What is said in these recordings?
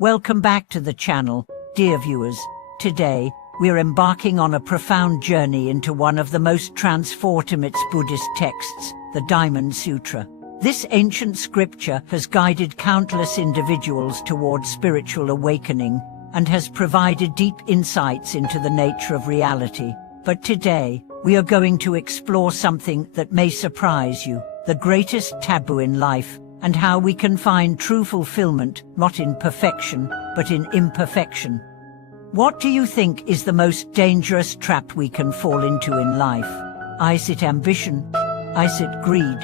Welcome back to the channel, dear viewers. Today, we're embarking on a profound journey into one of the most transformative Buddhist texts, the Diamond Sutra. This ancient scripture has guided countless individuals towards spiritual awakening and has provided deep insights into the nature of reality. But today, we are going to explore something that may surprise you, the greatest taboo in life, and how we can find true fulfillment, not in perfection, but in imperfection. What do you think is the most dangerous trap we can fall into in life? Is it ambition? Is it greed?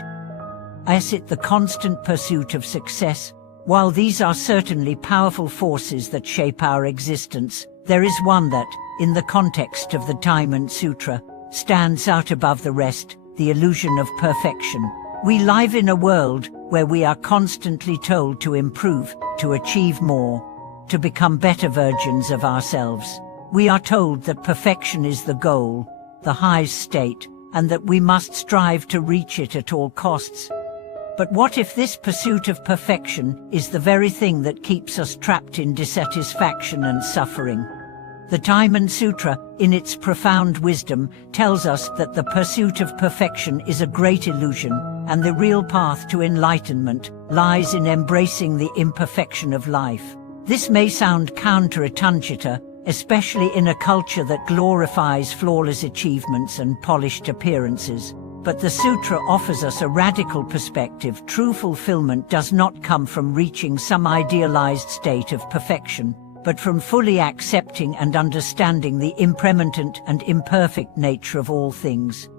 Is it the constant pursuit of success? While these are certainly powerful forces that shape our existence, there is one that, in the context of the Diamond Sutra, stands out above the rest: the illusion of perfection. We live in a world where we are constantly told to improve, to achieve more, to become better versions of ourselves. We are told that perfection is the goal, the highest state, and that we must strive to reach it at all costs. But what if this pursuit of perfection is the very thing that keeps us trapped in dissatisfaction and suffering? The Diamond Sutra, in its profound wisdom, tells us that the pursuit of perfection is a great illusion, and the real path to enlightenment lies in embracing the imperfection of life. This may sound counterintuitive, especially in a culture that glorifies flawless achievements and polished appearances. But the sutra offers us a radical perspective. True fulfillment does not come from reaching some idealized state of perfection, but from fully accepting and understanding the impermanent and imperfect nature of all things.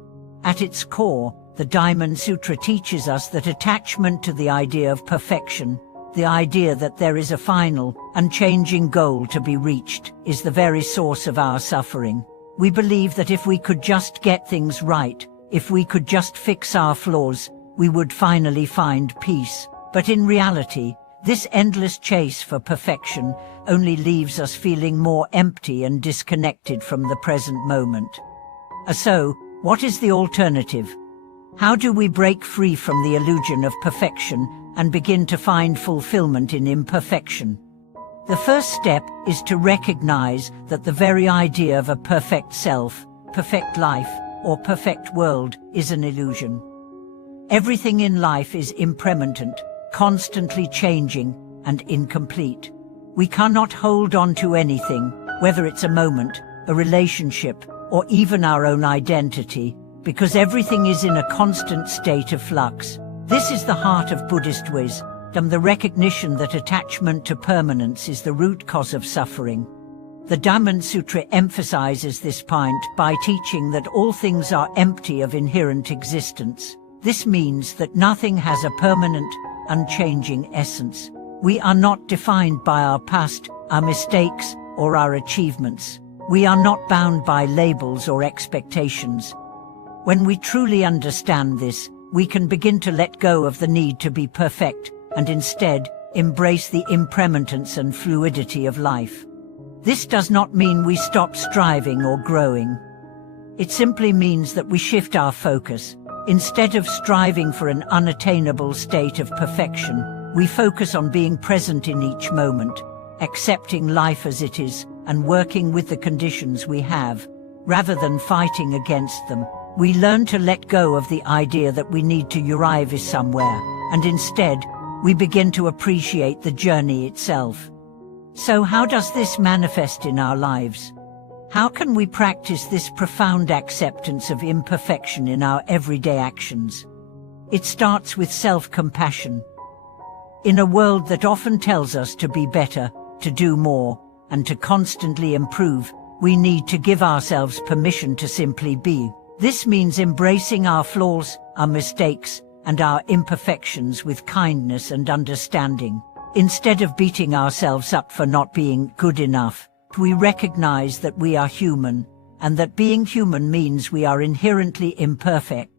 At its core, the Diamond Sutra teaches us that attachment to the idea of perfection, the idea that there is a final, unchanging goal to be reached, is the very source of our suffering. We believe that if we could just get things right, if we could just fix our flaws, we would finally find peace. But in reality, this endless chase for perfection only leaves us feeling more empty and disconnected from the present moment. So, what is the alternative? How do we break free from the illusion of perfection and begin to find fulfillment in imperfection? The first step is to recognize that the very idea of a perfect self, perfect life, or perfect world is an illusion. Everything in life is impermanent, constantly changing, and incomplete. We cannot hold on to anything, whether it's a moment, a relationship, or even our own identity, because everything is in a constant state of flux. This is the heart of Buddhist wisdom, the recognition that attachment to permanence is the root cause of suffering. The Diamond Sutra emphasizes this point by teaching that all things are empty of inherent existence. This means that nothing has a permanent, unchanging essence. We are not defined by our past, our mistakes, or our achievements. We are not bound by labels or expectations. When we truly understand this, we can begin to let go of the need to be perfect and instead embrace the impermanence and fluidity of life. This does not mean we stop striving or growing. It simply means that we shift our focus. Instead of striving for an unattainable state of perfection, we focus on being present in each moment, accepting life as it is, and working with the conditions we have, rather than fighting against them. We learn to let go of the idea that we need to arrive somewhere, and instead, we begin to appreciate the journey itself. So how does this manifest in our lives? How can we practice this profound acceptance of imperfection in our everyday actions? It starts with self-compassion. In a world that often tells us to be better, to do more, and to constantly improve, we need to give ourselves permission to simply be. This means embracing our flaws, our mistakes, and our imperfections with kindness and understanding. Instead of beating ourselves up for not being good enough, we recognize that we are human, and that being human means we are inherently imperfect.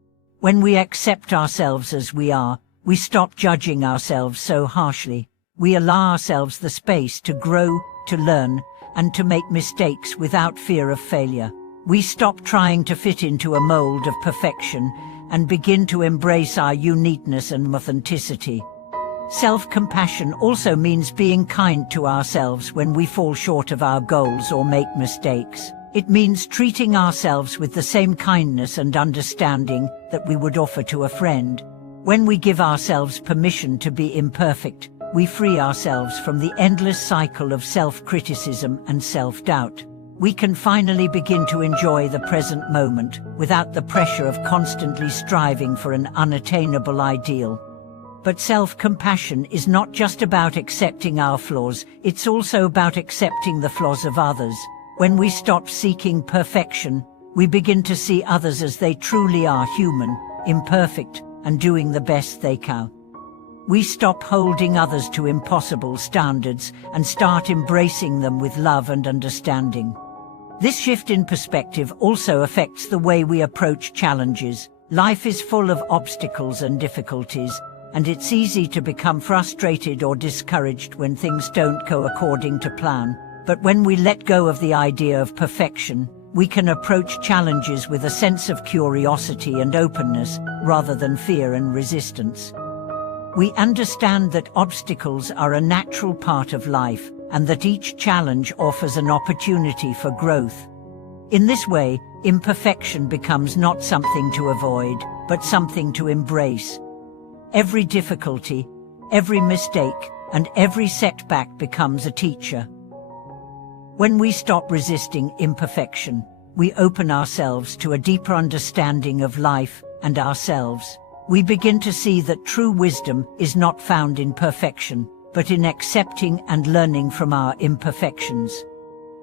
When we accept ourselves as we are, we stop judging ourselves so harshly. We allow ourselves the space to grow, to learn, and to make mistakes without fear of failure. We stop trying to fit into a mold of perfection and begin to embrace our uniqueness and authenticity. Self-compassion also means being kind to ourselves when we fall short of our goals or make mistakes. It means treating ourselves with the same kindness and understanding that we would offer to a friend. When we give ourselves permission to be imperfect, we free ourselves from the endless cycle of self-criticism and self-doubt. We can finally begin to enjoy the present moment without the pressure of constantly striving for an unattainable ideal. But self-compassion is not just about accepting our flaws, it's also about accepting the flaws of others. When we stop seeking perfection, we begin to see others as they truly are: human, imperfect, and doing the best they can. We stop holding others to impossible standards and start embracing them with love and understanding. This shift in perspective also affects the way we approach challenges. Life is full of obstacles and difficulties, and it's easy to become frustrated or discouraged when things don't go according to plan. But when we let go of the idea of perfection, we can approach challenges with a sense of curiosity and openness, rather than fear and resistance. We understand that obstacles are a natural part of life, and that each challenge offers an opportunity for growth. In this way, imperfection becomes not something to avoid, but something to embrace. Every difficulty, every mistake, and every setback becomes a teacher. When we stop resisting imperfection, we open ourselves to a deeper understanding of life and ourselves. We begin to see that true wisdom is not found in perfection, but in accepting and learning from our imperfections.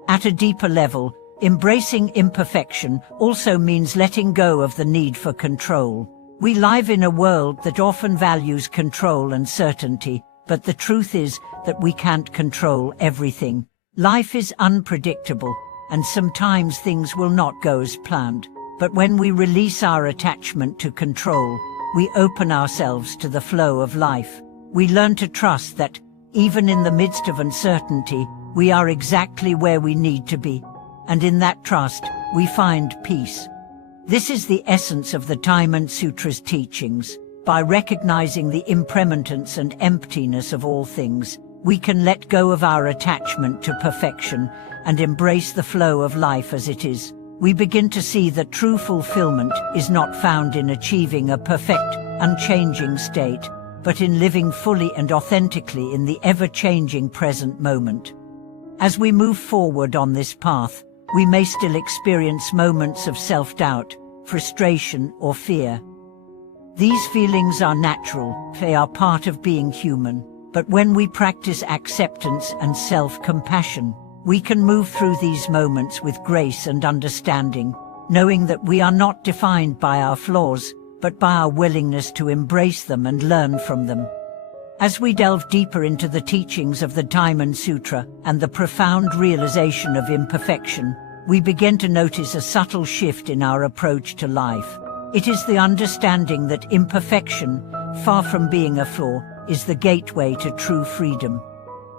At a deeper level, embracing imperfection also means letting go of the need for control. We live in a world that often values control and certainty, but the truth is that we can't control everything. Life is unpredictable, and sometimes things will not go as planned. But when we release our attachment to control, we open ourselves to the flow of life. We learn to trust that, even in the midst of uncertainty, we are exactly where we need to be. And in that trust, we find peace. This is the essence of the Diamond Sutra's teachings. By recognizing the impermanence and emptiness of all things, we can let go of our attachment to perfection and embrace the flow of life as it is. We begin to see that true fulfillment is not found in achieving a perfect, unchanging state, but in living fully and authentically in the ever-changing present moment. As we move forward on this path, we may still experience moments of self-doubt, frustration, or fear. These feelings are natural, they are part of being human. But when we practice acceptance and self-compassion, we can move through these moments with grace and understanding, knowing that we are not defined by our flaws, but by our willingness to embrace them and learn from them. As we delve deeper into the teachings of the Diamond Sutra and the profound realization of imperfection, we begin to notice a subtle shift in our approach to life. It is the understanding that imperfection, far from being a flaw, is the gateway to true freedom.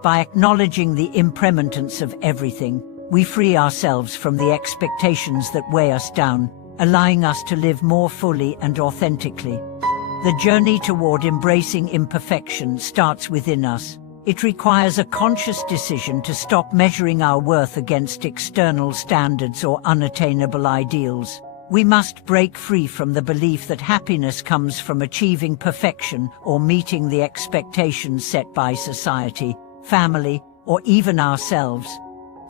By acknowledging the impermanence of everything, we free ourselves from the expectations that weigh us down, allowing us to live more fully and authentically. The journey toward embracing imperfection starts within us. It requires a conscious decision to stop measuring our worth against external standards or unattainable ideals. We must break free from the belief that happiness comes from achieving perfection or meeting the expectations set by society, family, or even ourselves.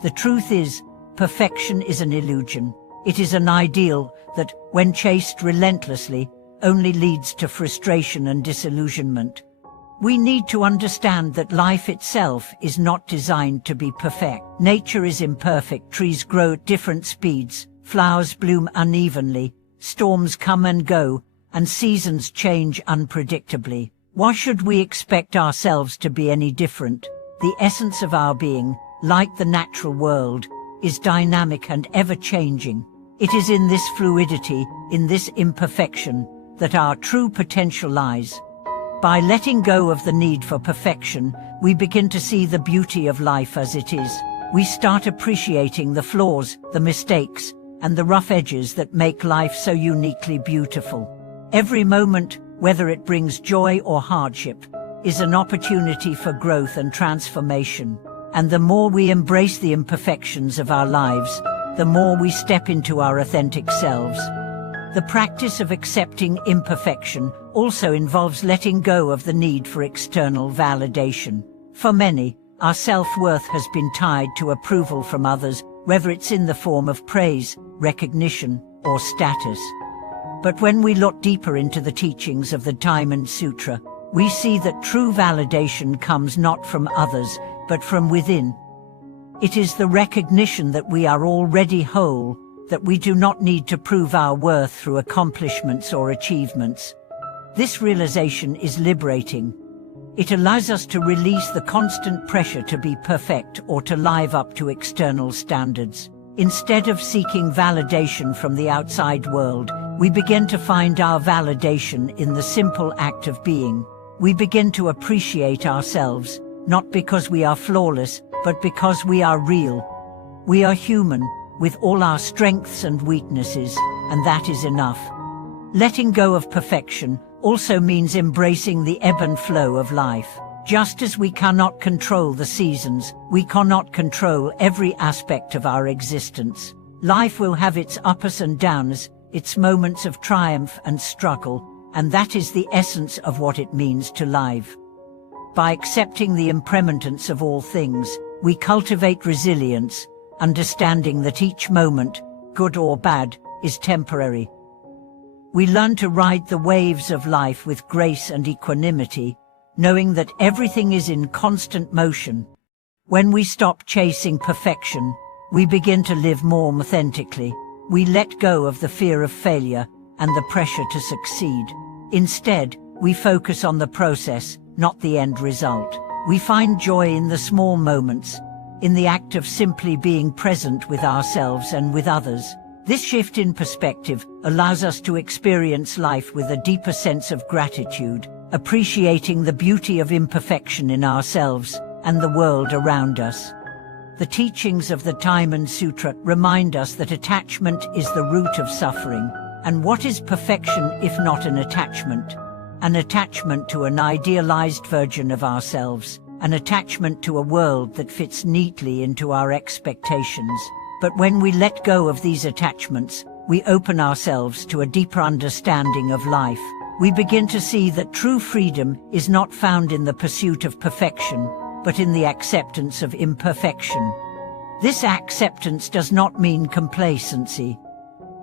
The truth is, perfection is an illusion. It is an ideal that, when chased relentlessly, only leads to frustration and disillusionment. We need to understand that life itself is not designed to be perfect. Nature is imperfect, trees grow at different speeds, flowers bloom unevenly, storms come and go, and seasons change unpredictably. Why should we expect ourselves to be any different? The essence of our being, like the natural world, is dynamic and ever-changing. It is in this fluidity, in this imperfection, that our true potential lies. By letting go of the need for perfection, we begin to see the beauty of life as it is. We start appreciating the flaws, the mistakes, and the rough edges that make life so uniquely beautiful. Every moment, whether it brings joy or hardship, is an opportunity for growth and transformation. And the more we embrace the imperfections of our lives, the more we step into our authentic selves. The practice of accepting imperfection also involves letting go of the need for external validation. For many, our self-worth has been tied to approval from others, whether it's in the form of praise, recognition, or status. But when we look deeper into the teachings of the Diamond Sutra, we see that true validation comes not from others, but from within. It is the recognition that we are already whole, that we do not need to prove our worth through accomplishments or achievements. This realization is liberating. It allows us to release the constant pressure to be perfect or to live up to external standards. Instead of seeking validation from the outside world, we begin to find our validation in the simple act of being. We begin to appreciate ourselves, not because we are flawless, but because we are real. We are human, with all our strengths and weaknesses, and that is enough. Letting go of perfection also means embracing the ebb and flow of life. Just as we cannot control the seasons, we cannot control every aspect of our existence. Life will have its ups and downs, its moments of triumph and struggle, and that is the essence of what it means to live. By accepting the impermanence of all things, we cultivate resilience, understanding that each moment, good or bad, is temporary. We learn to ride the waves of life with grace and equanimity, knowing that everything is in constant motion. When we stop chasing perfection, we begin to live more authentically. We let go of the fear of failure and the pressure to succeed. Instead, we focus on the process, not the end result. We find joy in the small moments, in the act of simply being present with ourselves and with others. This shift in perspective allows us to experience life with a deeper sense of gratitude, appreciating the beauty of imperfection in ourselves and the world around us. The teachings of the Diamond Sutra remind us that attachment is the root of suffering. And what is perfection if not an attachment? An attachment to an idealized version of ourselves, an attachment to a world that fits neatly into our expectations. But when we let go of these attachments, we open ourselves to a deeper understanding of life. We begin to see that true freedom is not found in the pursuit of perfection, but in the acceptance of imperfection. This acceptance does not mean complacency.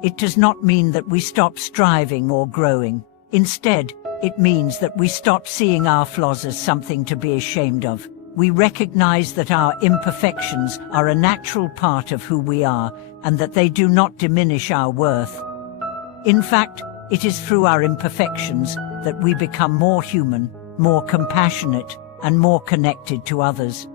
It does not mean that we stop striving or growing. Instead, it means that we stop seeing our flaws as something to be ashamed of. We recognize that our imperfections are a natural part of who we are, and that they do not diminish our worth. In fact, it is through our imperfections that we become more human, more compassionate, and more connected to others.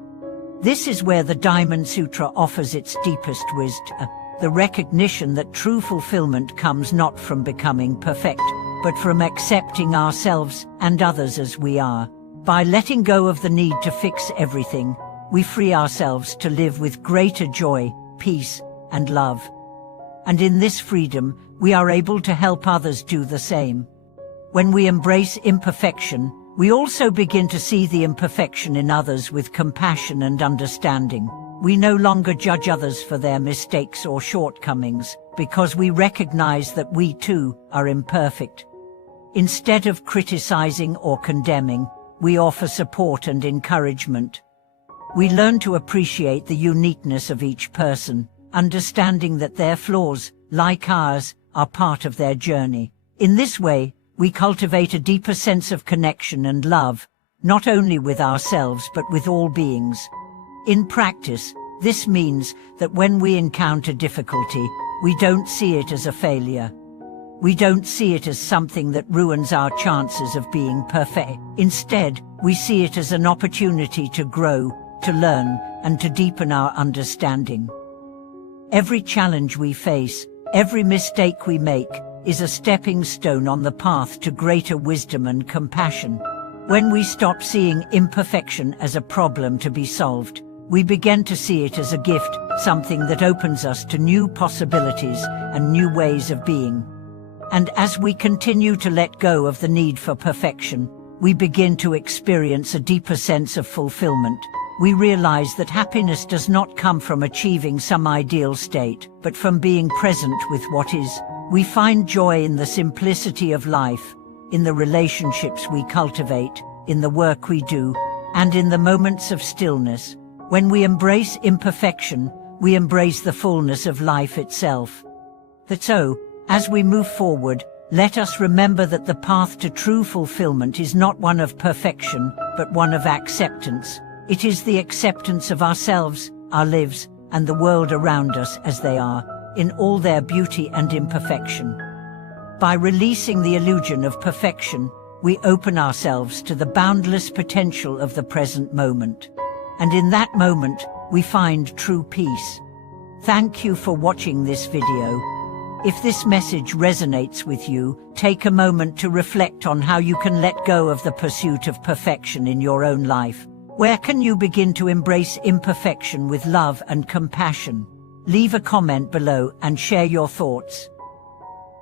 This is where the Diamond Sutra offers its deepest wisdom, the recognition that true fulfillment comes not from becoming perfect, but from accepting ourselves and others as we are. By letting go of the need to fix everything, we free ourselves to live with greater joy, peace, and love. And in this freedom, we are able to help others do the same. When we embrace imperfection, we also begin to see the imperfection in others with compassion and understanding. We no longer judge others for their mistakes or shortcomings, because we recognize that we too are imperfect. Instead of criticizing or condemning, we offer support and encouragement. We learn to appreciate the uniqueness of each person, understanding that their flaws, like ours, are part of their journey. In this way, we cultivate a deeper sense of connection and love, not only with ourselves but with all beings. In practice, this means that when we encounter difficulty, we don't see it as a failure. We don't see it as something that ruins our chances of being perfect. Instead, we see it as an opportunity to grow, to learn, and to deepen our understanding. Every challenge we face, every mistake we make, is a stepping stone on the path to greater wisdom and compassion. When we stop seeing imperfection as a problem to be solved, we begin to see it as a gift, something that opens us to new possibilities and new ways of being. And as we continue to let go of the need for perfection, we begin to experience a deeper sense of fulfillment. We realize that happiness does not come from achieving some ideal state, but from being present with what is. We find joy in the simplicity of life, in the relationships we cultivate, in the work we do, and in the moments of stillness. When we embrace imperfection, we embrace the fullness of life itself. So, as we move forward, let us remember that the path to true fulfillment is not one of perfection, but one of acceptance. It is the acceptance of ourselves, our lives, and the world around us as they are, in all their beauty and imperfection. By releasing the illusion of perfection, we open ourselves to the boundless potential of the present moment. And in that moment, we find true peace. Thank you for watching this video. If this message resonates with you, take a moment to reflect on how you can let go of the pursuit of perfection in your own life. Where can you begin to embrace imperfection with love and compassion? Leave a comment below and share your thoughts.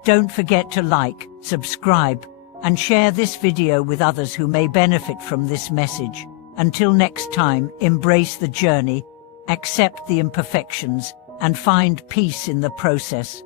Don't forget to like, subscribe, and share this video with others who may benefit from this message. Until next time, embrace the journey, accept the imperfections, and find peace in the process.